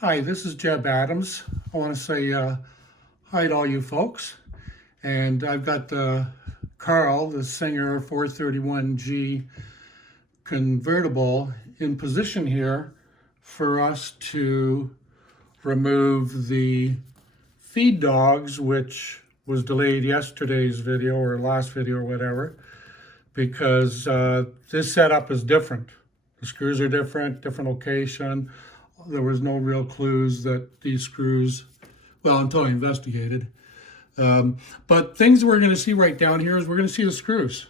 Hi, this is Jebb Adams. I want to say hi to all you folks. And I've got Carl, the Singer 431 G Convertible, in position here for us to remove the feed dogs, which was delayed yesterday's video or last video or whatever, because this setup is different. The screws are different location. There was no real clues that these screws, well, until I investigated. But things we're going to see right down here is we're going to see the screws.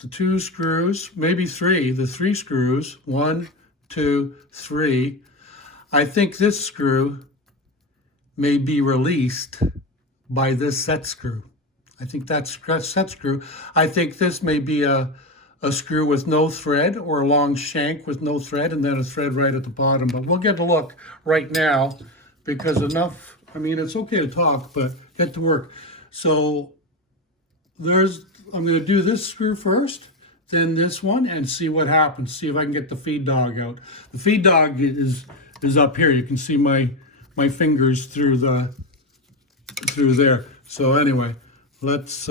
The two screws, maybe three, the three screws, 1, 2, 3. I think this screw may be released by this set screw. I think that's set screw. I think this may be a screw with no thread or a long shank with no thread and then a thread right at the bottom. But we'll get a look right now because enough, I mean, it's okay to talk, but get to work. So I'm going to do this screw first, then this one, and see what happens. See if I can get the feed dog out. The feed dog is up here. You can see my fingers through there. So anyway, let's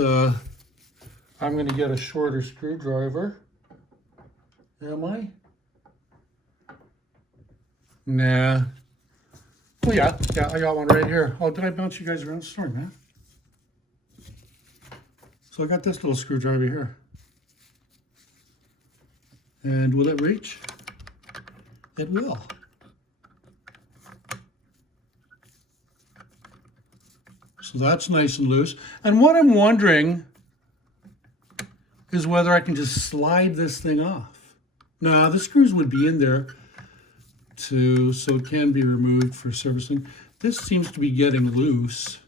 I'm going to get a shorter screwdriver. Am I? Nah. Oh yeah, I got one right here. Oh, did I bounce you guys around? Sorry, man. So I got this little screwdriver here. And will it reach? It will. So that's nice and loose. And what I'm wondering is whether I can just slide this thing off. Now, the screws would be in there too, so it can be removed for servicing. This seems to be getting loose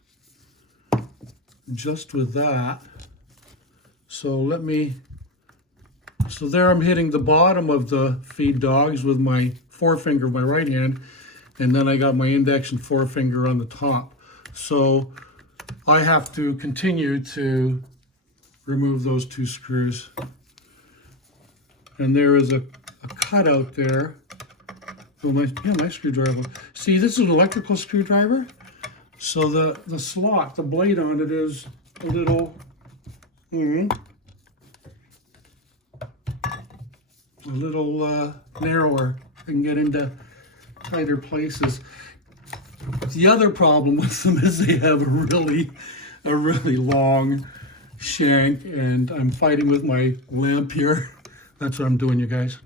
just with that. So so there I'm hitting the bottom of the feed dogs with my forefinger of my right hand, and then I got my index and forefinger on the top. So I have to continue to remove those two screws. And there is a cutout there. Oh, my screwdriver. See, this is an electrical screwdriver. So the slot, the blade on it is a little, narrower. I can get into tighter places. The other problem with them is they have a really long shank, and I'm fighting with my lamp here. That's what I'm doing, you guys.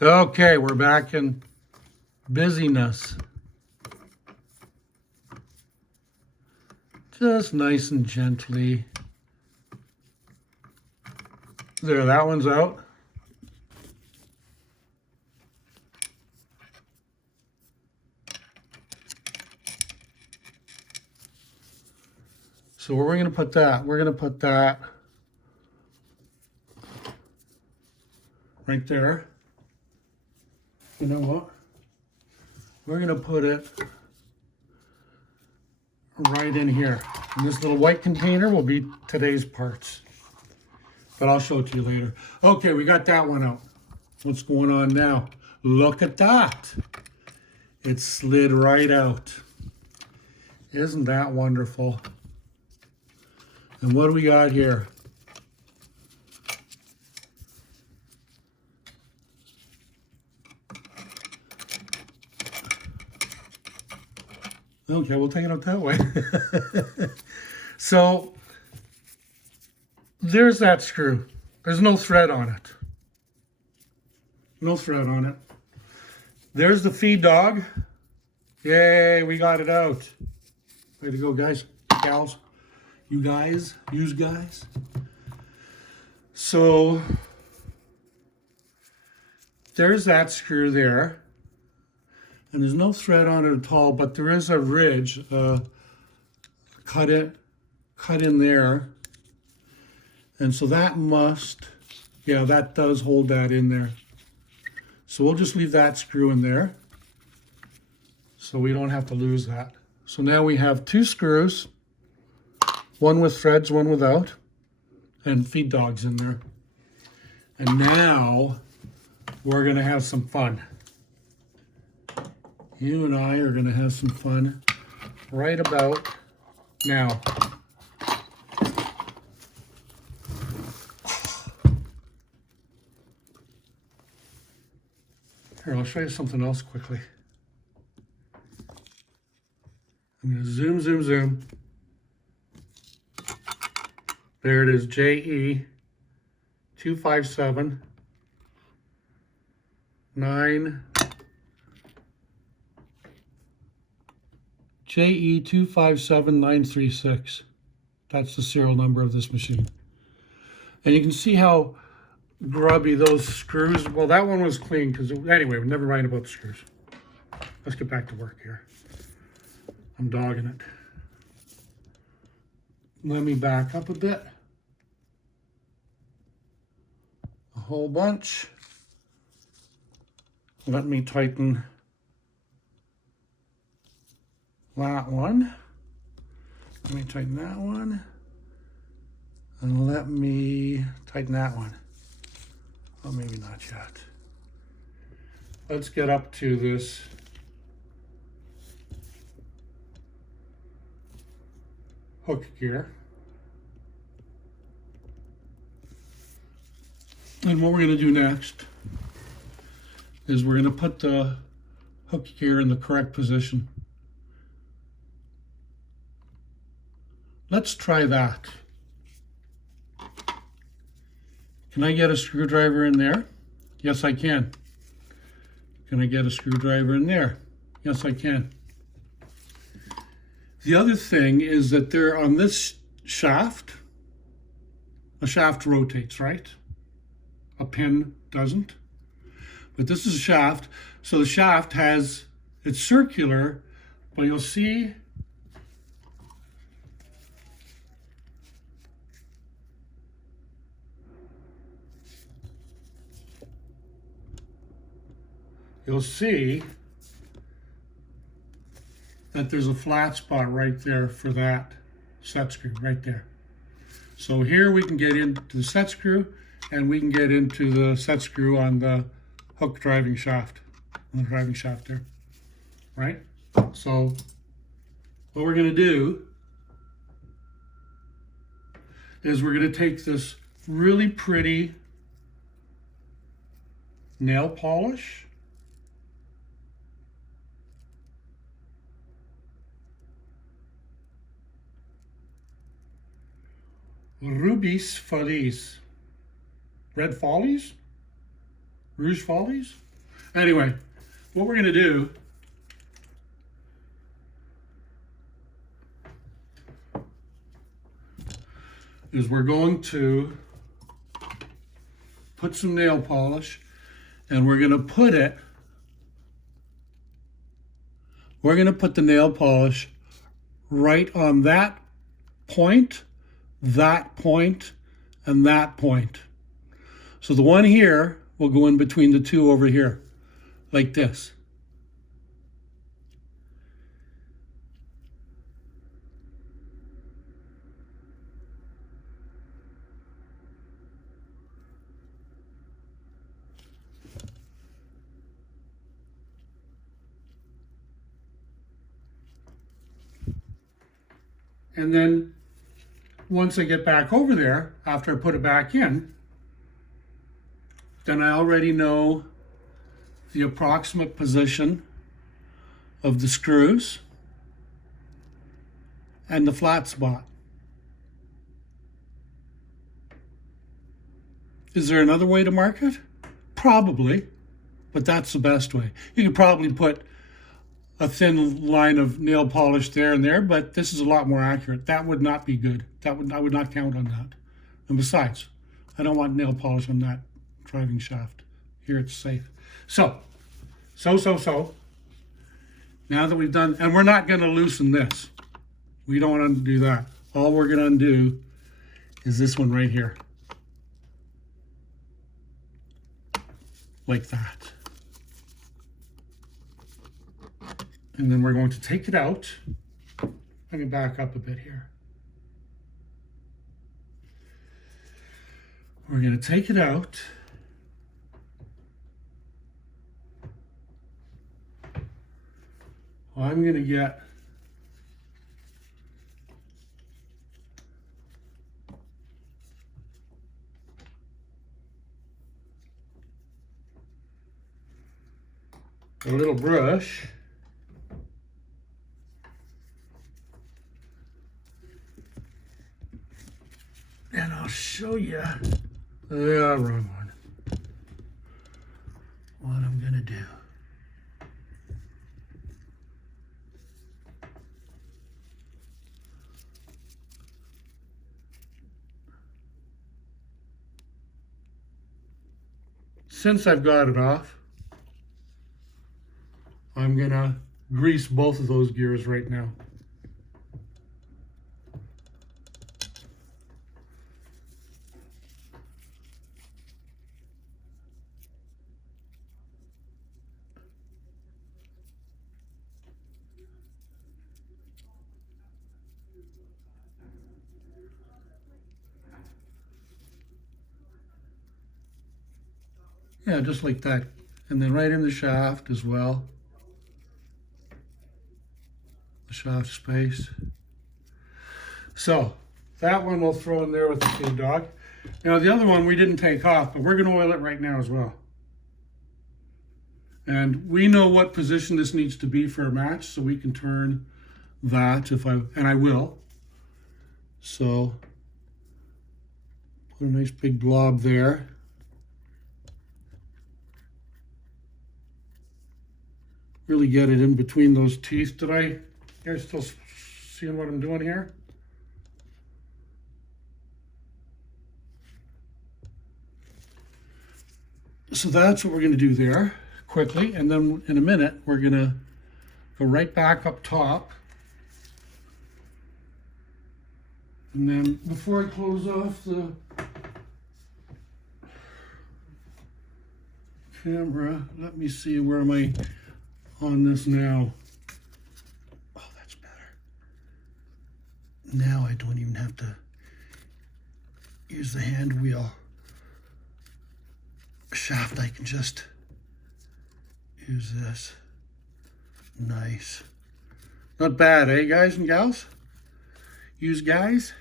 Okay, we're back in busyness. Just nice and gently. There, that one's out. So where are we going to put that? We're going to put that right there. You know what? We're going to put it right in here. And this little white container will be today's parts. But I'll show it to you later. Okay, we got that one out. What's going on now? Look at that. It slid right out. Isn't that wonderful? And what do we got here? Okay, we'll take it out that way. So there's that screw. There's no thread on it. No thread on it. There's the feed dog. Yay, we got it out. Way to go, guys, gals. You guys, use guys. So there's that screw there. And there's no thread on it at all, but there is a ridge cut in there. And so that that does hold that in there. So we'll just leave that screw in there so we don't have to lose that. So now we have two screws, one with threads, one without, and feed dogs in there. And now we're going to have some fun. You and I are going to have some fun right about now. Here, I'll show you something else quickly. I'm going to zoom, zoom, zoom. There it is, JE 257 9 JE 257936. That's the serial number of this machine. And you can see how grubby those screws, well, that one was clean because, anyway, never mind about the screws. Let's get back to work here. I'm dogging it. Let me back up a bit. A whole bunch. Let me tighten that one. Let me tighten that one. And let me tighten that one. Oh, maybe not yet. Let's get up to this hook gear. And what we're going to do next is we're going to put the hook gear in the correct position. Let's try that. Can I get a screwdriver in there? Yes, I can. Can I get a screwdriver in there? Yes, I can. The other thing is that there on this shaft, a shaft rotates, right? A pin doesn't. But this is a shaft, so the shaft has, it's circular, but you'll see that there's a flat spot right there for that set screw right there. So here we can get into the set screw and we can get into the set screw on the hook driving shaft, on the driving shaft there, right? So what we're going to do is we're going to take this really pretty nail polish Rubis Folies. Red Follies? Rouge Follies? Anyway, what we're going to do is we're going to put some nail polish and we're going to put the nail polish right on that point, and that point. So the one here will go in between the two over here, like this. And then once I get back over there, after I put it back in, then I already know the approximate position of the screws and the flat spot. Is there another way to mark it? Probably, but that's the best way. You could probably put a thin line of nail polish there and there, but this is a lot more accurate. That would not be good. I would not count on that. And besides, I don't want nail polish on that driving shaft. Here it's safe. So. Now that we've done, and we're not going to loosen this. We don't want to undo that. All we're going to undo is this one right here. Like that. And then we're going to take it out. Let me back up a bit here. We're going to take it out. Well, I'm going to get a little brush. And I'll show you, wrong one, what I'm going to do. Since I've got it off, I'm going to grease both of those gears right now. Yeah, just like that. And then right in the shaft as well. The shaft space. So, that one we'll throw in there with the feed dog. Now the other one we didn't take off, but we're going to oil it right now as well. And we know what position this needs to be for a match, so we can turn that and I will. So, put a nice big blob there. Really get it in between those teeth. You guys still seeing what I'm doing here? So that's what we're going to do there quickly, and then in a minute we're going to go right back up top. And then before I close off the camera, let me see, where am I on this now? Oh, that's better. Now I don't even have to use the hand wheel shaft. I can just use this. Nice. Not bad, eh, guys and gals? Use guys.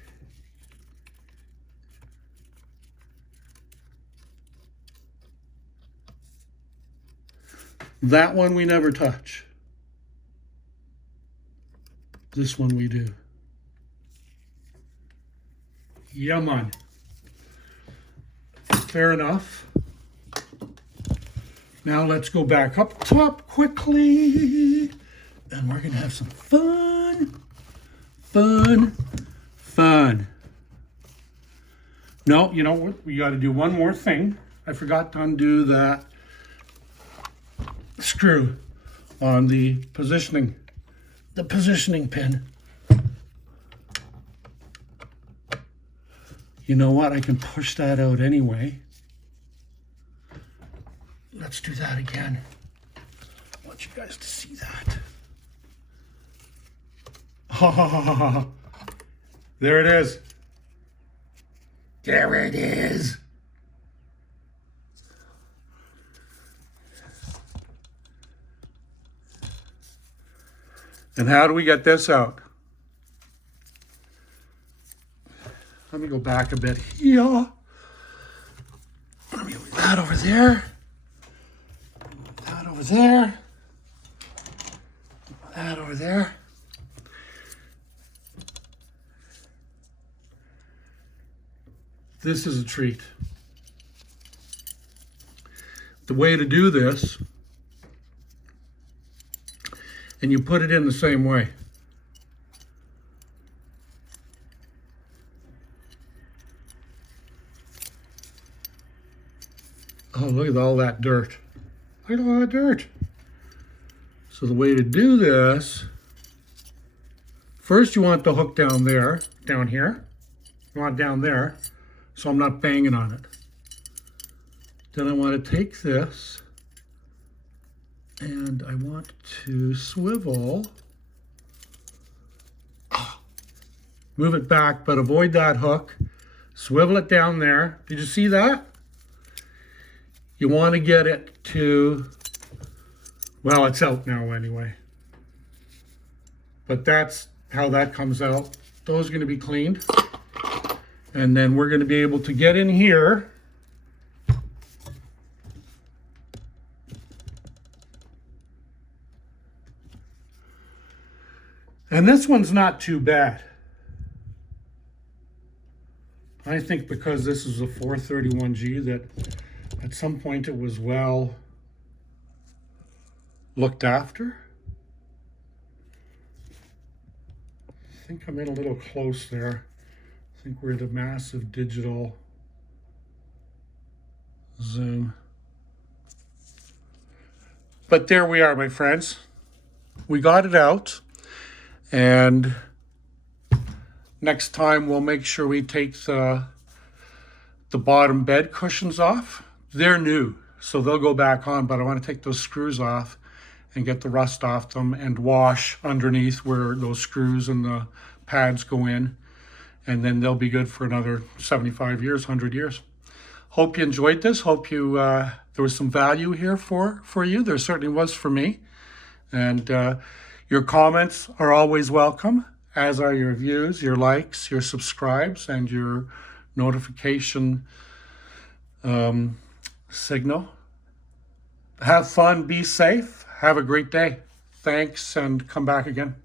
That one we never touch. This one we do. Yeah, man. Fair enough. Now let's go back up top quickly. And we're going to have some fun. Fun. No, you know what? We got to do one more thing. I forgot to undo that screw on the positioning pin. You know what? I can push that out anyway. Let's do that again. I want you guys to see that. There it is. There it is. And how do we get this out? Let me go back a bit here. Let me move that over there. That over there. That over there. This is a treat. The way to do this, and you put it in the same way. Oh, look at all that dirt. Look at all that dirt. So the way to do this, first you want the hook down there, down here. You want it down there, so I'm not banging on it. Then I want to take this, and I want to swivel. Move it back, but avoid that hook. Swivel it down there. Did you see that? You want to get it to, well, it's out now anyway. But that's how that comes out. Those are going to be cleaned. And then we're going to be able to get in here and this one's not too bad. I think because this is a 431G that at some point it was well looked after. I think I'm in a little close there. I think we're at a massive digital zoom. But there we are, my friends. We got it out. And next time we'll make sure we take the bottom bed cushions off. They're new, so they'll go back on, but I want to take those screws off and get the rust off them and wash underneath where those screws and the pads go in. And then they'll be good for another 75 years, 100 years. Hope you enjoyed this. Hope you there was some value here for you. There certainly was for me. And your comments are always welcome, as are your views, your likes, your subscribes, and your notification signal. Have fun, be safe, have a great day. Thanks, and come back again.